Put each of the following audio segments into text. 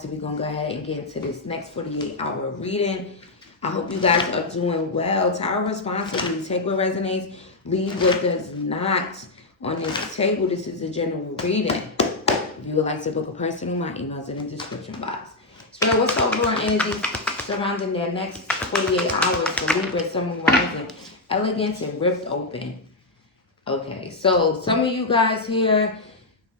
So we're going to go ahead and get into this next 48-hour reading. I hope you guys are doing well. Tarot responsibly. Take what resonates. Leave what does not. On this table, this is a general reading. If you would like to book a personal, my email's in the description box. Spirit, what's overall energy surrounding their next 48 hours for Libra, Sun, Moon, Rising? Elegance and rift open. Okay, so some of you guys here,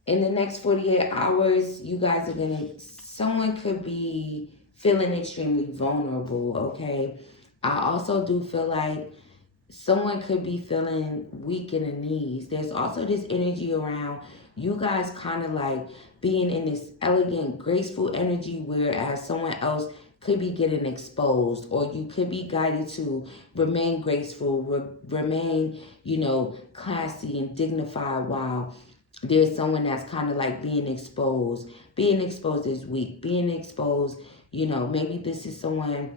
in the next 48 hours, you guys are someone could be feeling extremely vulnerable, okay? I also do feel like someone could be feeling weak in the knees. There's also this energy around you guys kind of like being in this elegant, graceful energy, whereas someone else could be getting exposed, or you could be guided to remain graceful, remain, classy and dignified, while there's someone that's kind of like being exposed. Being exposed is weak. Being exposed, maybe this is someone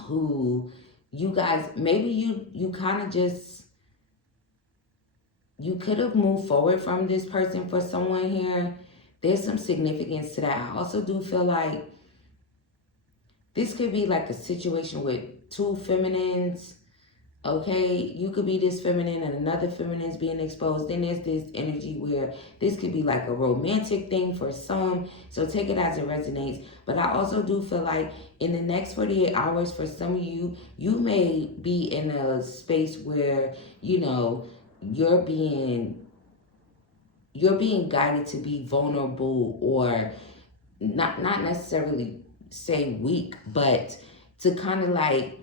who you guys, maybe you kind of just, you could have moved forward from this person for someone here. There's some significance to that. I also do feel like this could be like a situation with two feminines, okay? You could be this feminine and another feminine is being exposed. Then there's this energy where this could be like a romantic thing for some. So take it as it resonates. But I also do feel like in the next 48 hours for some of you, you may be in a space where, you're being guided to be vulnerable, or not necessarily say weak, but to kind of like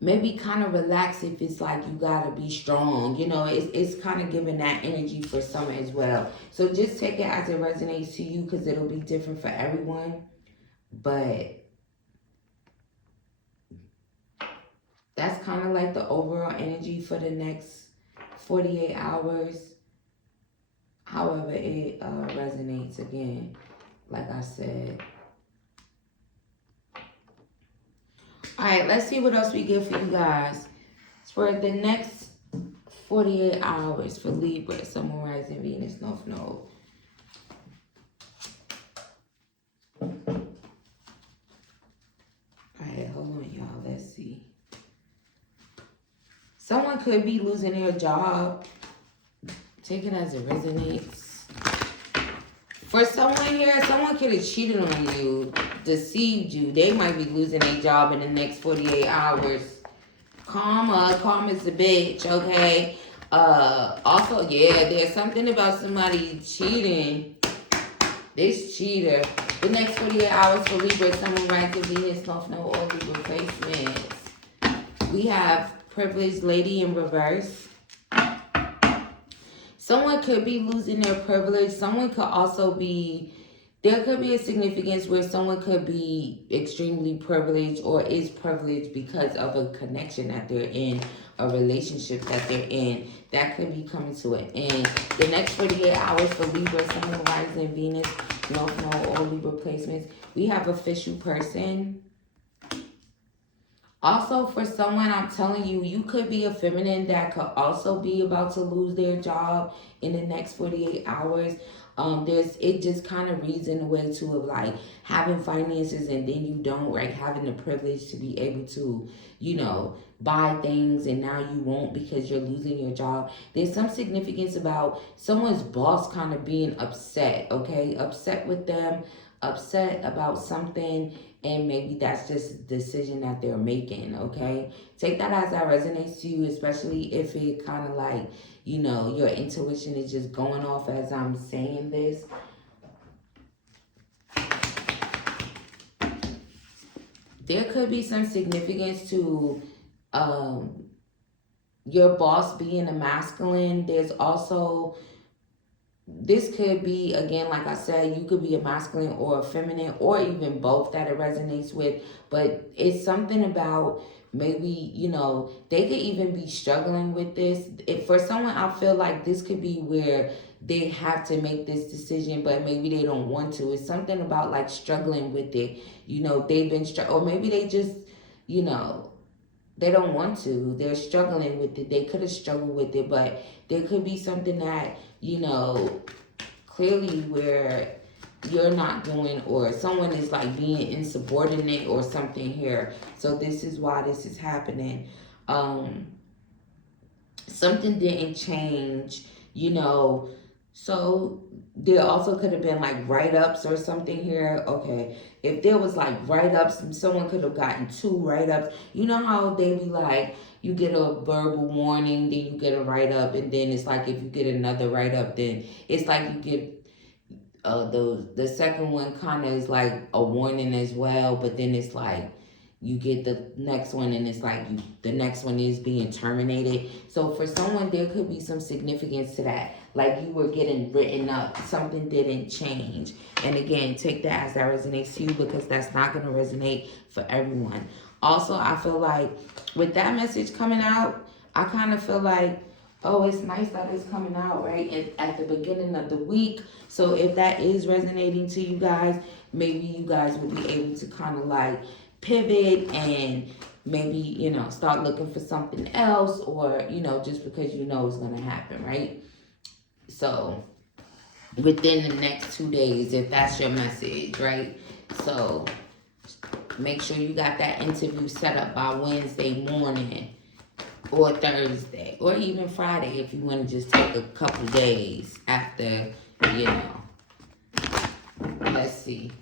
maybe kind of relax if it's like you gotta be strong. It's kind of giving that energy for some as well. So just take it as it resonates to you, because it'll be different for everyone. But that's kind of like the overall energy for the next 48 hours. However it resonates, again, like I said. All right, let's see what else we get for you guys. For the next 48 hours for Libra, Sun, Moon, Rising, Venus, North Node. All right, hold on, y'all. Let's see. Someone could be losing their job. Take it as it resonates. For someone here, someone could have cheated on you, deceived you. They might be losing their job in the next 48 hours. Karma's a bitch, okay? Also, yeah, there's something about somebody cheating. This cheater. The next 48 hours for Libra, Sun, Rising, Venus, North Node, or Libra placements. We have Privileged Lady in reverse. Someone could be losing their privilege. Someone could also be, there could be a significance where someone could be extremely privileged or is privileged because of a connection that they're in, a relationship that they're in. That could be coming to an end. The next 48 hours for Libra, Sun, Rising, Venus, North Node, or Libra placements. We have official person. Also, for someone, I'm telling you, you could be a feminine that could also be about to lose their job in the next 48 hours. It just kind of reads in a way too of like having finances and then you don't, right? Having the privilege to be able to, buy things and now you won't because you're losing your job. There's some significance about someone's boss kind of being upset, okay? Upset with them, upset about something, and maybe that's just a decision that they're making, okay? Take that as that resonates to you, especially if it kind of like, your intuition is just going off as I'm saying this. There could be some significance to your boss being a masculine. There's also, this could be, again, like I said, you could be a masculine or a feminine or even both that it resonates with. But it's something about maybe, they could even be struggling with this. For someone, I feel like this could be where they have to make this decision, but maybe they don't want to. It's something about like struggling with it. They've been or maybe they just, they don't want to. They're struggling with it. They could have struggled with it, but there could be something that, clearly where you're not doing, or someone is like being insubordinate or something here. So this is why this is happening. Something didn't change, you know. So there also could have been like write-ups or something here. Okay, if there was like write-ups, someone could have gotten 2 write-ups. You know how they be like, you get a verbal warning, then you get a write-up, and then it's like if you get another write-up, then it's like you get the second one kind of is like a warning as well, but then it's like you get the next one and it's like the next one is being terminated. So for someone, there could be some significance to that. Like you were getting written up, something didn't change. And again, take that as that resonates to you, because that's not going to resonate for everyone. Also, I feel like with that message coming out, I kind of feel like, oh, it's nice that it's coming out right at the beginning of the week. So if that is resonating to you guys, maybe you guys will be able to kind of like pivot and maybe, you know, start looking for something else, or, you know, just because you know it's going to happen, right? So within the next 2 days, if that's your message, right? So make sure you got that interview set up by Wednesday morning or Thursday or even Friday if you want to just take a couple days after, you know. Let's see.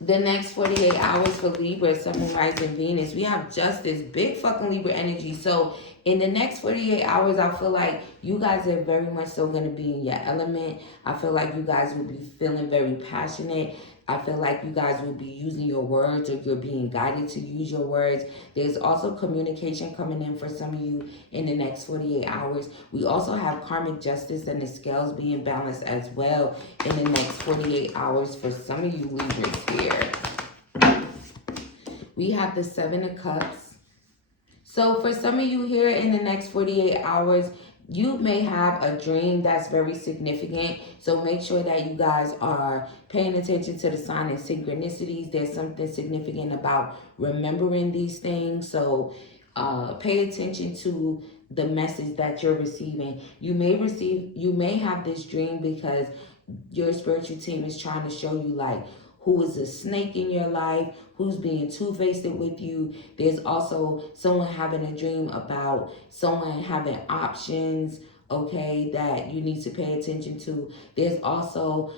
The next 48 hours for Libra, Sun, Moon, Rising, Venus, we have Justice, big fucking Libra energy. So in the next 48 hours, I feel like you guys are very much so going to be in your element. I feel like you guys will be feeling very passionate. I feel like you guys will be using your words, or you're being guided to use your words. There's also communication coming in for some of you in the next 48 hours. We also have karmic justice and the scales being balanced as well in the next 48 hours for some of you Libras here. We have the 7 of Cups. So for some of you here in the next 48 hours, you may have a dream that's very significant. So make sure that you guys are paying attention to the sign and synchronicities. There's something significant about remembering these things. So pay attention to the message that you're receiving. You may have this dream because your spiritual team is trying to show you like who is a snake in your life, who's being two-faced with you. There's also someone having a dream about someone having options, okay, that you need to pay attention to. There's also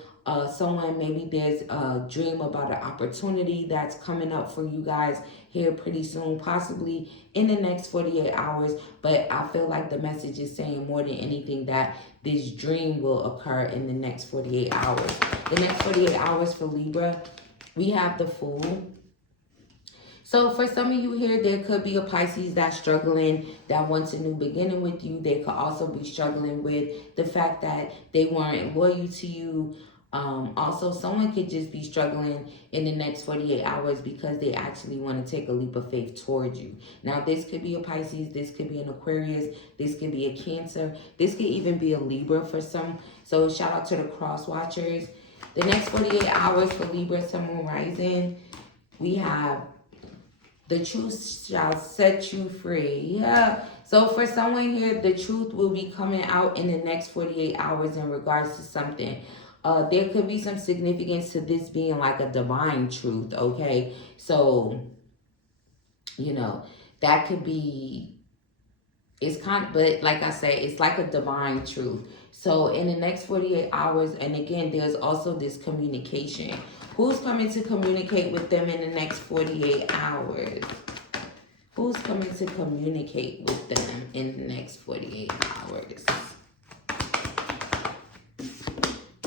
someone, maybe there's a dream about an opportunity that's coming up for you guys here pretty soon, possibly in the next 48 hours. But I feel like the message is saying more than anything that this dream will occur in the next 48 hours. The next 48 hours for Libra, we have the Fool. So for some of you here, there could be a Pisces that's struggling, that wants a new beginning with you. They could also be struggling with the fact that they weren't loyal to you. Also, someone could just be struggling in the next 48 hours because they actually want to take a leap of faith towards you. Now, this could be a Pisces, this could be an Aquarius, this could be a Cancer, this could even be a Libra for some. So shout out to the cross watchers. The next 48 hours for Libra, Sun, Moon, Rising, we have the truth shall set you free. Yeah. So for someone here, the truth will be coming out in the next 48 hours in regards to something. There could be some significance to this being like a divine truth, okay? So, you know, that could be, it's kind of, but like I said, it's like a divine truth. So in the next 48 hours, and again, there's also this communication. Who's coming to communicate with them in the next 48 hours? Who's coming to communicate with them in the next 48 hours?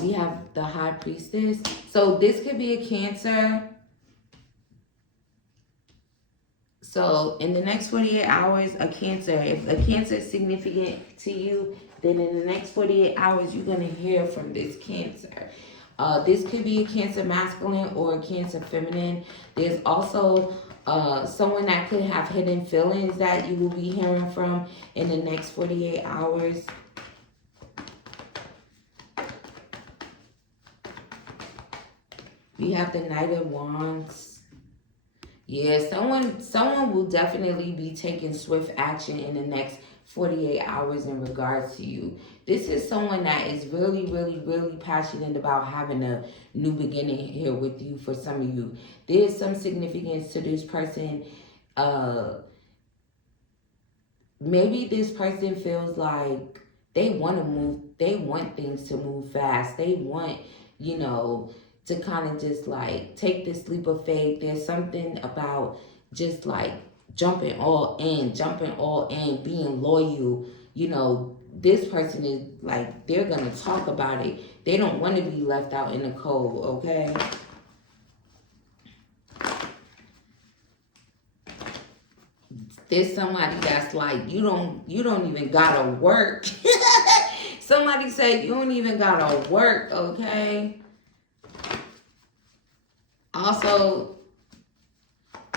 We have the High Priestess. So this could be a Cancer. So in the next 48 hours, a Cancer. If a Cancer is significant to you, then in the next 48 hours, you're going to hear from this Cancer. This could be a Cancer masculine or a Cancer feminine. There's also someone that could have hidden feelings that you will be hearing from in the next 48 hours. We have the Knight of Wands. Yeah, someone will definitely be taking swift action in the next 48 hours in regards to you. This is someone that is really, really, really passionate about having a new beginning here with you. For some of you, there's some significance to this person. Maybe this person feels like they want to move, they want things to move fast. They want, you know, to kind of just like take this leap of faith. There's something about just like jumping all in, being loyal. You know, this person is like, they're going to talk about it. They don't want to be left out in the cold, okay? There's somebody that's like, you don't even gotta work. Somebody said you don't even gotta work, okay? Also,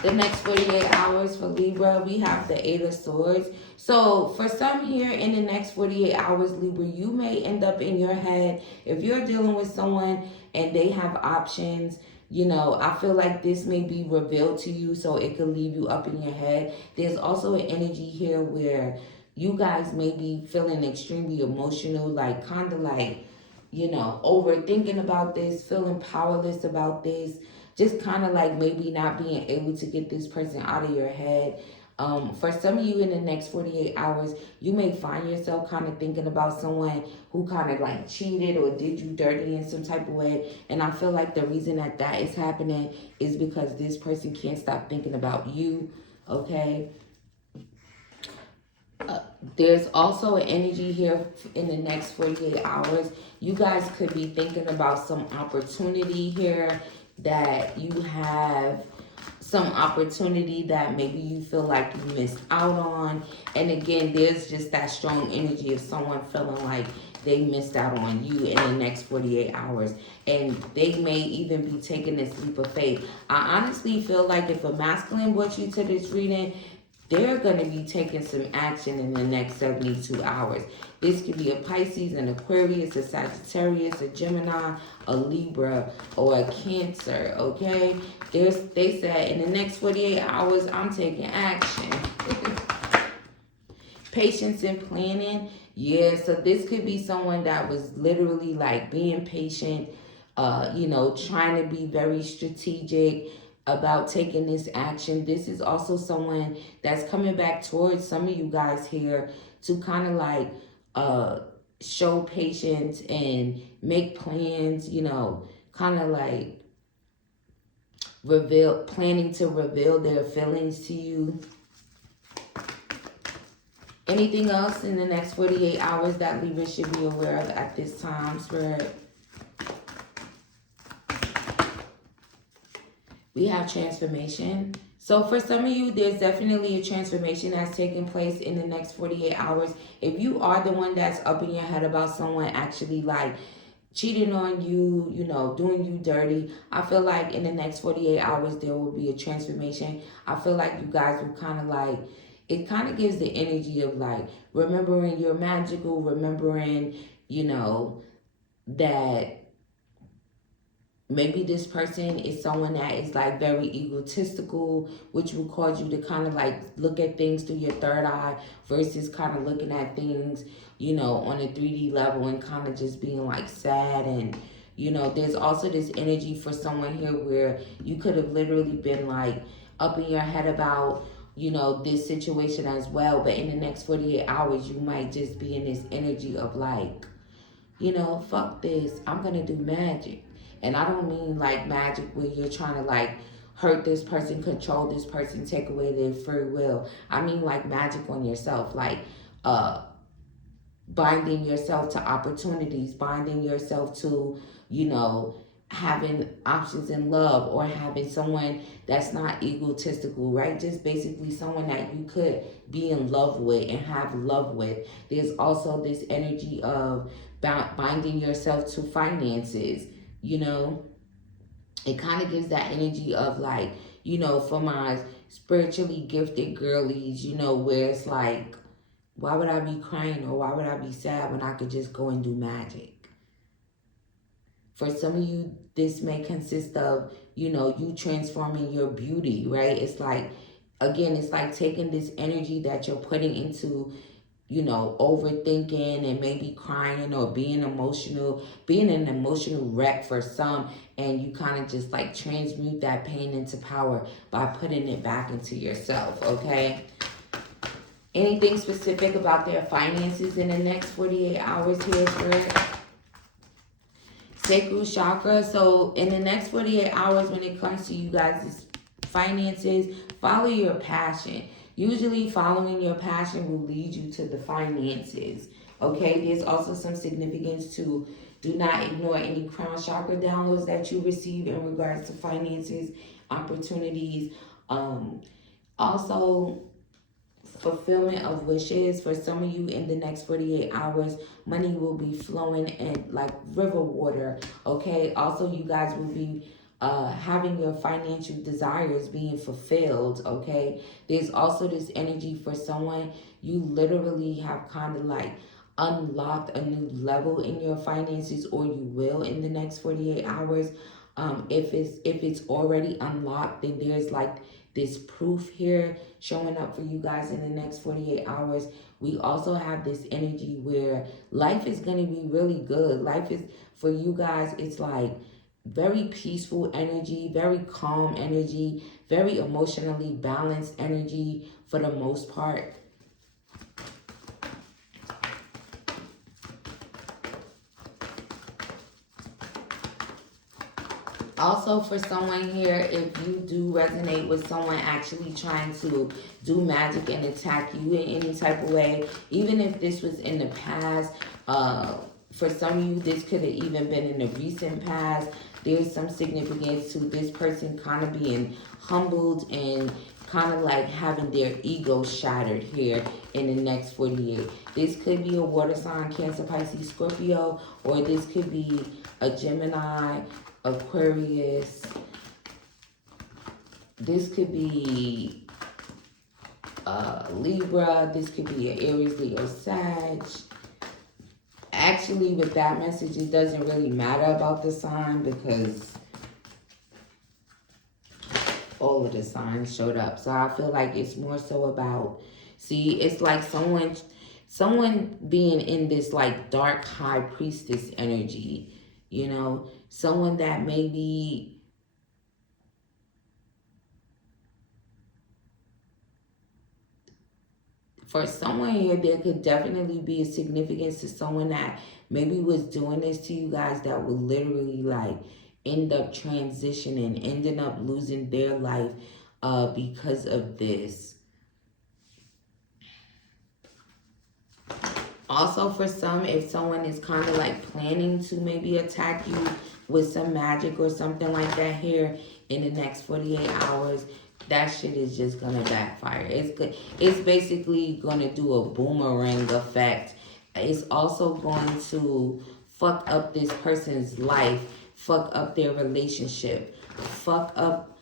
the next 48 hours for Libra, we have the 8 of Swords. So for some here in the next 48 hours, Libra, you may end up in your head, if you're dealing with someone and they have options, you know, I feel like this may be revealed to you, so it could leave you up in your head. There's also an energy here where you guys may be feeling extremely emotional, like kind of like, you know, overthinking about this, feeling powerless about this, just kind of like maybe not being able to get this person out of your head. For some of you in the next 48 hours, you may find yourself kind of thinking about someone who kind of like cheated or did you dirty in some type of way. And I feel like the reason that that is happening is because this person can't stop thinking about you, okay? There's also an energy here in the next 48 hours. You guys could be thinking about some opportunity here that you have, some opportunity that maybe you feel like you missed out on. And again, there's just that strong energy of someone feeling like they missed out on you in the next 48 hours. And they may even be taking this leap of faith. I honestly feel like if a masculine brought you to this reading, they're going to be taking some action in the next 72 hours. This could be a Pisces, an Aquarius, a Sagittarius, a Gemini, a Libra, or a Cancer, okay? They said in the next 48 hours, I'm taking action. Patience and planning. Yeah, so this could be someone that was literally like being patient, you know, trying to be very strategic about taking this action. This is also someone that's coming back towards some of you guys here to kind of like show patience and make plans, you know, kind of like planning to reveal their feelings to you. Anything else in the next 48 hours that Libra should be aware of at this time, Spirit? We have transformation. So for some of you, there's definitely a transformation that's taking place in the next 48 hours. If you are the one that's up in your head about someone actually like cheating on you, you know, doing you dirty, I feel like in the next 48 hours, there will be a transformation. I feel like you guys will kind of like, it kind of gives the energy of like remembering you're magical, remembering, you know, that maybe this person is someone that is like very egotistical, which will cause you to kind of like look at things through your third eye versus kind of looking at things, you know, on a 3D level and kind of just being like sad. And, you know, there's also this energy for someone here where you could have literally been like up in your head about, you know, this situation as well. But in the next 48 hours, you might just be in this energy of like, you know, fuck this, I'm gonna do magic. And I don't mean like magic where you're trying to like hurt this person, control this person, take away their free will. I mean like magic on yourself, like binding yourself to opportunities, binding yourself to, you know, having options in love, or having someone that's not egotistical, right? Just basically someone that you could be in love with and have love with. There's also this energy of binding yourself to finances, you know. It kind of gives that energy of like, you know, for my spiritually gifted girlies, you know, where it's like, why would I be crying or why would I be sad when I could just go and do magic? For some of you, this may consist of, you know, you transforming your beauty, right? It's like, again, it's like taking this energy that you're putting into you know, overthinking and maybe crying or being an emotional wreck for some, and you kind of just like transmute that pain into power by putting it back into yourself, okay? Anything specific about their finances in the next 48 hours here, Spirit? Sacral chakra. So in the next 48 hours, when it comes to you guys' finances, follow your passion. Usually following your passion will lead you to the finances. Okay, there's also some significance to do not ignore any crown chakra downloads that you receive in regards to finances, opportunities. Also, fulfillment of wishes. For some of you in the next 48 hours, money will be flowing in like river water. Okay, also you guys will be having your financial desires being fulfilled. Okay, there's also this energy for someone, you literally have kind of like unlocked a new level in your finances, or you will in the next 48 hours. If it's already unlocked, then there's like this proof here showing up for you guys in the next 48 hours. We also have this energy where life is going to be really good. Life is, for you guys, it's like very peaceful energy, very calm energy, very emotionally balanced energy for the most part. Also, for someone here, if you do resonate with someone actually trying to do magic and attack you in any type of way, even if this was in the past, for some of you, this could have even been in the recent past. There's some significance to this person kind of being humbled and kind of like having their ego shattered here in the next 48. This could be a water sign, Cancer, Pisces, Scorpio, or this could be a Gemini, Aquarius. This could be Libra. This could be an Aries, Leo, Sag. Actually, with that message, it doesn't really matter about the sign because all of the signs showed up. So I feel like it's more so about, see, it's like someone being in this like dark high priestess energy, you know, someone that maybe for someone here, there could definitely be a significance to someone that maybe was doing this to you guys that will literally like end up transitioning, ending up losing their life because of this. Also, for some, if someone is kind of like planning to maybe attack you with some magic or something like that here in the next 48 hours, that shit is just gonna backfire. It's basically gonna do a boomerang effect. It's also going to fuck up this person's life, fuck up their relationship, fuck up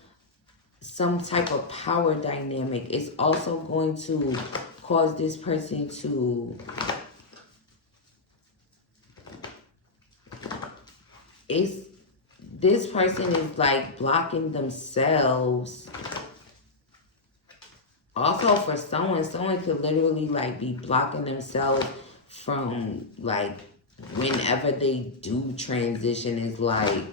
some type of power dynamic. It's also going to cause this person to this person is like blocking themselves. Also, for someone could literally like be blocking themselves from like whenever they do transition, is like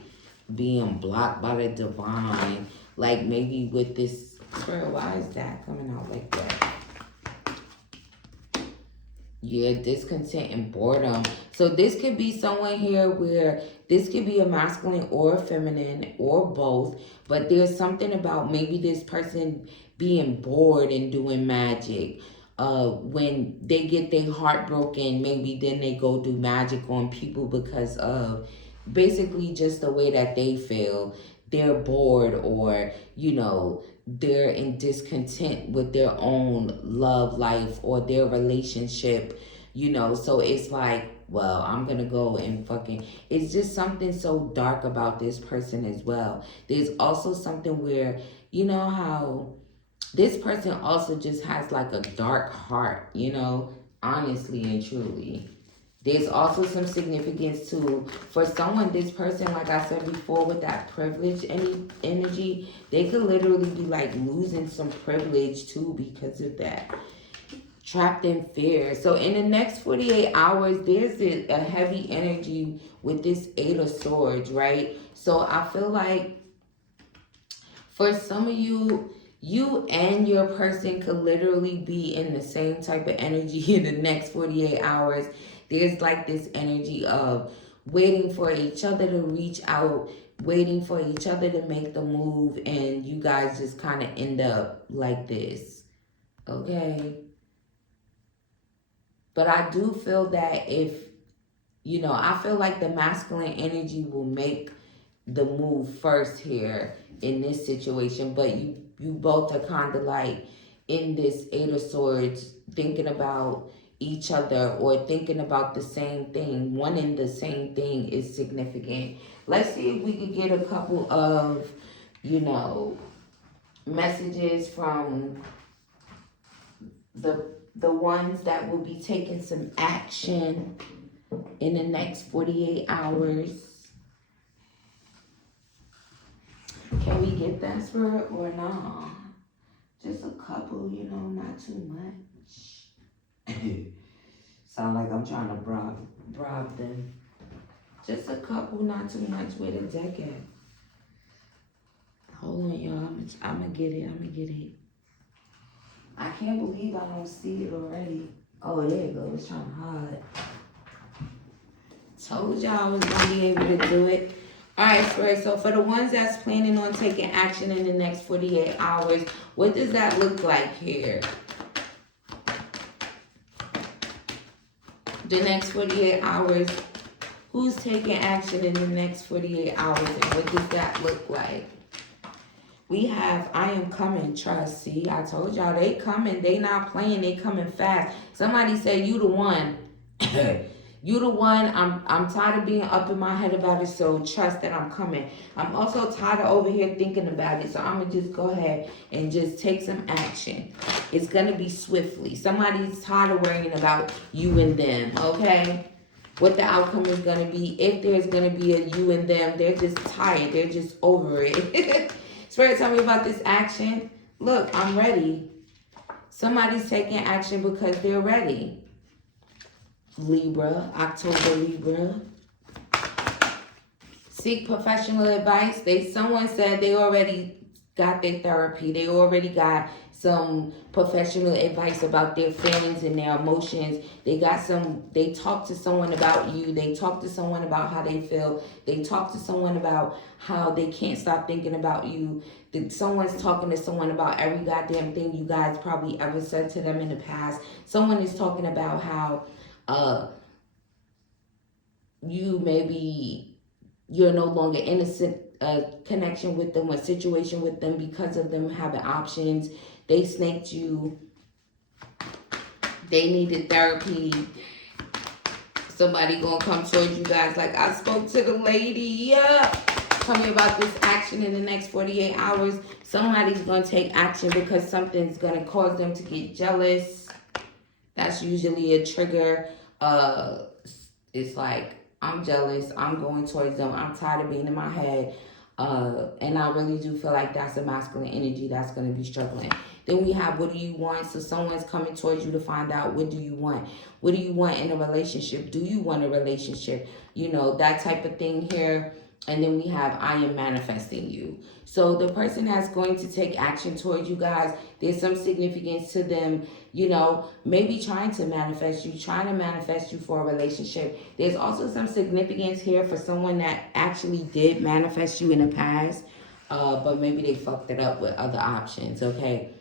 being blocked by the divine. Like maybe with this, why is that coming out like that? Yeah, discontent and boredom. So this could be someone here where this could be a masculine or a feminine or both. But there's something about maybe this person being bored and doing magic. When they get their heart broken, maybe then they go do magic on people because of basically just the way that they feel. They're bored, or, you know, they're in discontent with their own love life or their relationship, you know. So it's like, well, I'm gonna go and fucking, it's just something so dark about this person as well. There's also something where, you know how this person also just has like a dark heart, you know, honestly and truly. There's also some significance to, for someone, this person, like I said before, with that privilege energy, they could literally be like losing some privilege too because of that. trapped in fear. So in the next 48 hours, there's a heavy energy with this 8 of Swords, right? So I feel like for some of you, you and your person could literally be in the same type of energy in the next 48 hours. There's like this energy of waiting for each other to reach out, waiting for each other to make the move, and you guys just kind of end up like this, okay? But I do feel that if, you know, I feel like the masculine energy will make the move first here in this situation, but you both are kind of like in this 8 of Swords thinking about each other or thinking about the same thing. Wanting the same thing is significant. Let's see if we could get a couple of, you know, messages from the ones that will be taking some action in the next 48 hours. Can we get that, Spirit, or no? Just a couple, you know, not too much. Sound like I'm trying to bribe them. Just a couple, not too much. Where the deck at? Hold on, y'all. I'm gonna get it. I can't believe I don't see it already. Oh, there it goes. It's trying to hide. Told y'all I was gonna be able to do it. Alright, Spirit, so for the ones that's planning on taking action in the next 48 hours, what does that look like here? The next 48 hours, who's taking action in the next 48 hours, and what does that look like? We have, I am coming, trust. See, I told y'all, they coming, they not playing, they coming fast. Somebody said, you the one. You the one. I'm tired of being up in my head about it, so trust that I'm coming. I'm also tired of over here thinking about it, so I'm going to just go ahead and just take some action. It's going to be swiftly. Somebody's tired of worrying about you and them, okay? What the outcome is going to be, if there's going to be a you and them, they're just tired. They're just over it. Spirit, tell me about this action. Look, I'm ready. Somebody's taking action because they're ready. Libra, October Libra. Seek professional advice. Someone said they already got their therapy. They already got some professional advice about their feelings and their emotions. They talked to someone about you. They talked to someone about how they feel. They talked to someone about how they can't stop thinking about you. Someone's talking to someone about every goddamn thing you guys probably ever said to them in the past. Someone is talking about how you're no longer in a connection with them, a situation with them because of them having options. They snaked you. They needed therapy. Somebody gonna come towards you guys like, I spoke to the lady. Yeah. Tell me about this action in the next 48 hours. Somebody's gonna take action because something's gonna cause them to get jealous. That's usually a trigger. It's like, I'm jealous. I'm going towards them. I'm tired of being in my head. And I really do feel like that's a masculine energy that's going to be struggling. Then we have, what do you want? So someone's coming towards you to find out, what do you want? What do you want in a relationship? Do you want a relationship? You know, that type of thing here. And then we have, I am manifesting you. So the person that's going to take action towards you guys, there's some significance to them, you know, maybe trying to manifest you for a relationship. There's also some significance here for someone that actually did manifest you in the past, but maybe they fucked it up with other options, okay?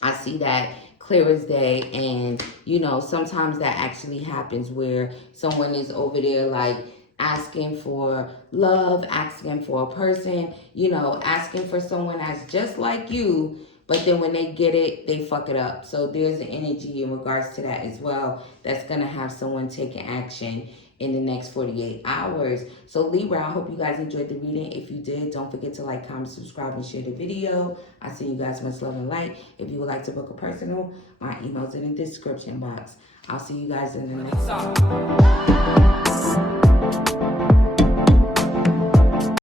I see that clear as day, and, you know, sometimes that actually happens where someone is over there like, asking for love, asking for a person, you know, asking for someone that's just like you, but then when they get it, they fuck it up. So there's an energy in regards to that as well that's going to have someone taking action in the next 48 hours. So Libra, I hope you guys enjoyed the reading. If you did, don't forget to like, comment, subscribe, and share the video. I send you guys much love and light. If you would like to book a personal, my email's in the description box. I'll see you guys in the next